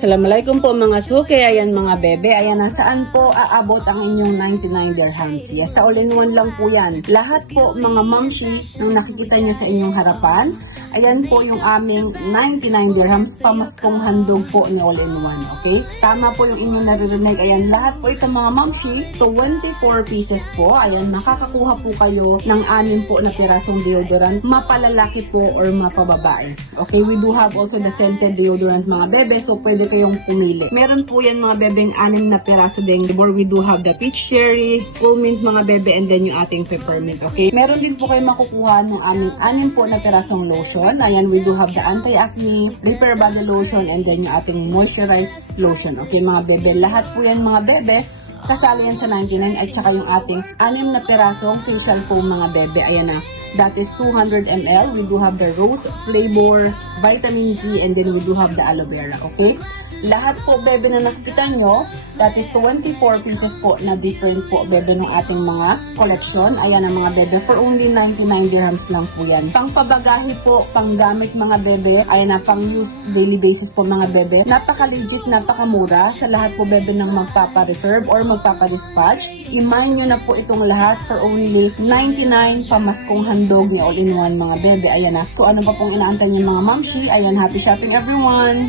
Assalamualaikum po mga suki, ayan mga bebe, ayan nasaan po aabot ang inyong 99 dirhams. Yes, sa all-in-one lang po yan. Lahat po mga mamshi nung nakikita nyo sa inyong harapan, ayan po yung aming 99 dirhams pamaskong handog po ni all-in-one, okay? Tama po yung inyong naririnig, ayan lahat po itong mga mamshi, 24 pieces po, ayan makakakuha po kayo ng 6 po na pirasong deodorant, mapalalaki po or mapababae. Okay, we do have also the scented deodorant mga bebe, so pwede kayong pumili. Meron po yan mga bebeng 6 na piraso din. We do have the peach cherry, full mint mga bebe, and then yung ating peppermint, okay? Meron din po kayo makukuha ng aming 6 po na pirasong lotion. Ayan, we do have the anti-acne, repair body lotion, and then yung ating moisturized lotion, okay mga bebe? Lahat po yan mga bebe, kasali yan sa 99 at saka yung ating 6 na pirasong facial foam mga bebe. Ayan na. That is 200 ml. We do have the rose flavor, vitamin C, and then we do have the aloe vera, okay? Lahat po, bebe, na nakikita nyo, that is 24 pieces po na different po, bebe, ng ating mga collection. Ayan ang mga bebe, for only 99 dirhams lang po yan. Pang pabagahe po, pang gamit mga bebe, ayan na, pang use daily basis po mga bebe. Napaka-legit, napaka-mura sa lahat po, bebe, ng magpapa-reserve or magpapa-dispatch. I-mine nyo na po itong lahat for only 99 pamaskong handog ni all-in-one mga bebe. Ayan na. So ano pa pong inaantay niyo mga mamshi? Ayan, happy shopping everyone!